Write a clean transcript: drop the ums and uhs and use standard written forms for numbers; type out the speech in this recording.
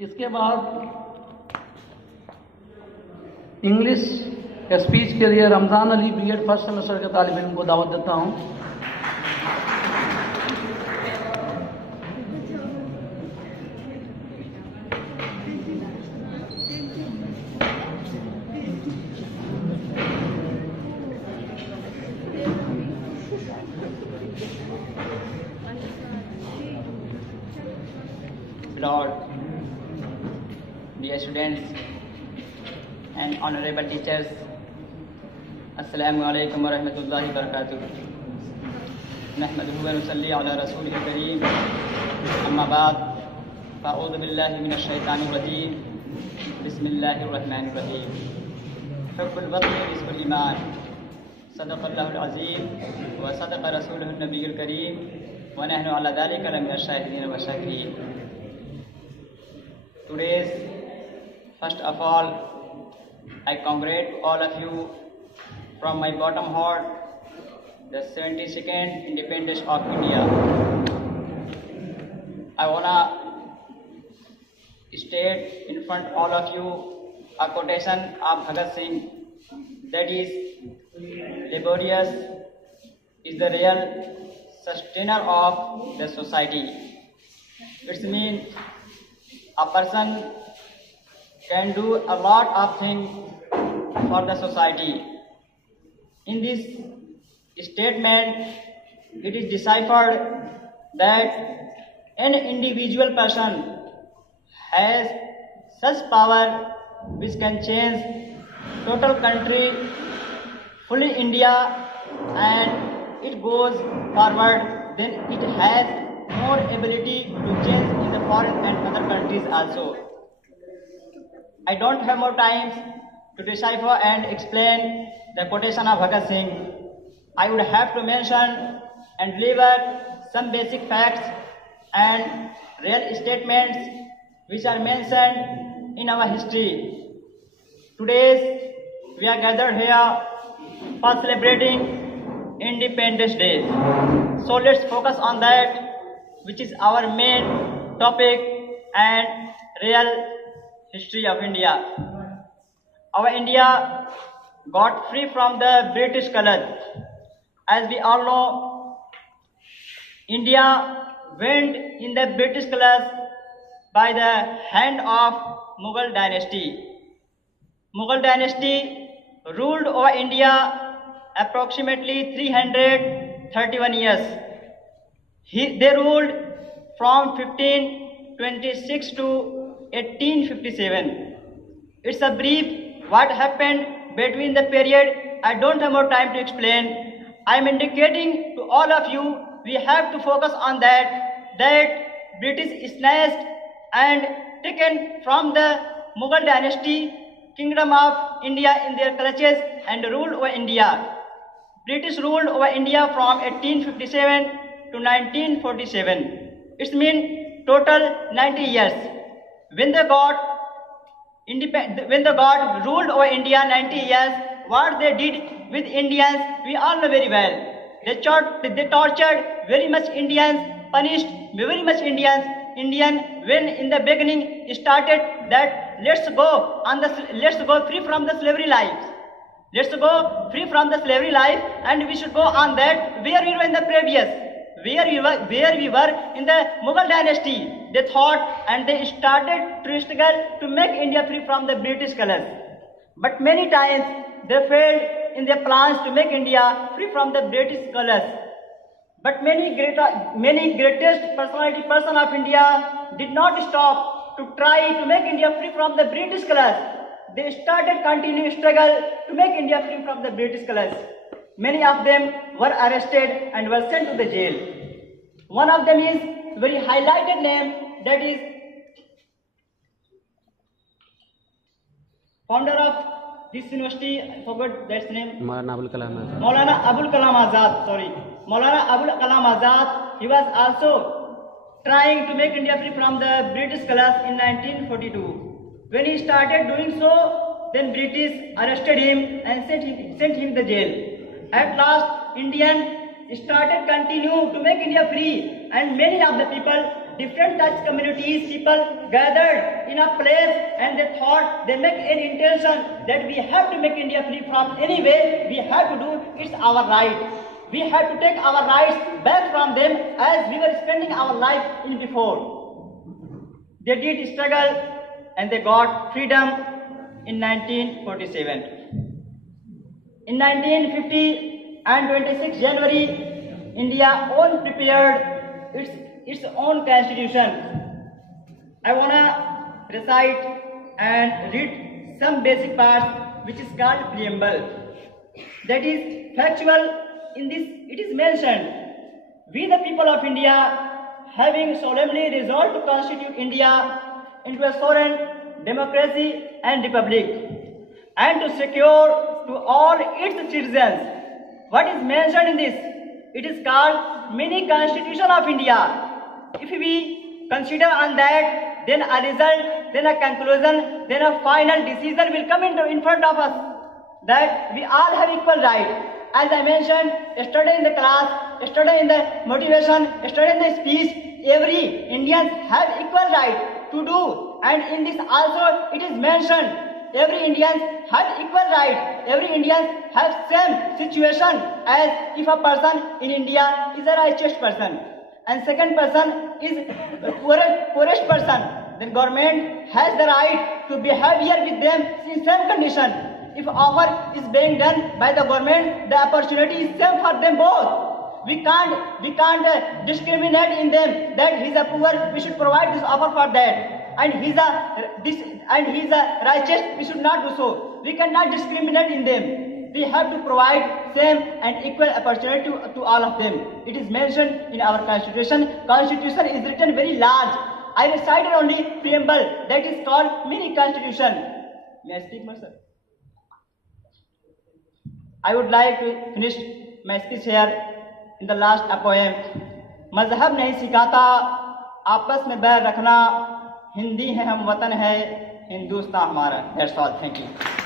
इसके बाद English speech के लिए Ramzan Ali BEd first semester के तालिब इल्म को दावत देता हूँ। Lord, dear students and honorable teachers, Assalamu alaikum wa rahmatullahi wa barakatuh. Nahmaduhu wa nusalli ala rasulihil kareem. Amma ba'd, fa'udhu billahi minash shaitanir rajeem. Bismillahir rahmanir rahim. Hubbul watni rizqul iman. Sadaqallahul azim wa sadaqa rasuluhun nabiyyul kareem. Wa nahnu ala dhalika lamina shahidin wa shakirin. Today's, first of all, I congratulate all of you from my bottom heart, the 72nd independence of India. I wanna state in front of all of you a quotation of Bhagat Singh, that is, laborious is the real sustainer of the society. It means a person can do a lot of things for the society. In this statement, it is deciphered that an individual person has such power which can change total country, fully India, and it goes forward, then it has more ability to change in the foreign and other countries also. I don't have more time to decipher and explain the quotation of Bhagat Singh. I would have to mention and deliver some basic facts and real statements which are mentioned in our history. Today we are gathered here for celebrating Independence Day. So let's focus on that, which is our main topic and real history of India. Our India got free from the British color. As we all know, India went in the British colors by the hand of Mughal dynasty. Mughal dynasty ruled over India approximately 331 years. They ruled from 1526 to 1857. It's a brief what happened between the period. I don't have more time to explain. I am indicating to all of you, we have to focus on that British snatched and taken from the Mughal dynasty kingdom of India in their clutches and ruled over India. British ruled over India from 1857 to 1947. It means total 90 years. When the God ruled over India 90 years, what they did with Indians, we all know very well. They tortured very much Indians, punished very much Indian when in the beginning started that let's go free from the slavery life. Let's go free from the slavery life, and we should go on that where we were in the previous. Where we were in the Mughal dynasty, they thought and they started to struggle to make India free from the British colors. But many times they failed in their plans to make India free from the British colors. But many greatest person of India did not stop to try to make India free from the British colors. They started continuing struggle to make India free from the British colors. Many of them were arrested and were sent to the jail. One of them is very highlighted name, that is founder of this university, I forgot that's name. Maulana Abul Kalam Azad. Maulana Abul Kalam Azad, sorry. Maulana Abul Kalam Azad, he was also trying to make India free from the British colors in 1942. When he started doing so, then British arrested him and sent him to jail. At last, Indian started continue to make India free, and many of the people different types of communities, people gathered in a place and they thought, they make an intention that we have to make India free from any way, we have to do, it's our right. We have to take our rights back from them as we were spending our life in before. They did struggle and they got freedom in 1947. In 1950 and 26 January, India prepared its own constitution. I wanna recite and read some basic parts which is called preamble. That is factual. In this it is mentioned, we the people of India, having solemnly resolved to constitute India into a sovereign democracy and republic, and to secure to all its citizens what is mentioned in this, it is called mini constitution of India. If we consider on that, then a result, then a conclusion, then a final decision will come in front of us, that we all have equal right. As I mentioned yesterday in the class, yesterday in the motivation, yesterday in the speech, every Indian has equal right to do, and in this also it is mentioned, every Indian has equal right, every Indian has same situation as if a person in India is a righteous person and second person is poorest person, then government has the right to behave here with them in same condition. If offer is being done by the government, the opportunity is same for them both. We can't discriminate in them that he is a poor, we should provide this offer for that, and he is a righteous, we should not do so. We cannot discriminate in them. We have to provide same and equal opportunity to all of them. It is mentioned in our constitution. Constitution is written very large. I recited only preamble, that is called mini constitution. May I speak, sir? I would like to finish my speech here in the last poem. मजहब नहीं सिखाता आपस में बैर रखना, हिंदी है हम वतन है हिंदुस्तान हमारा. That's all. Thank you.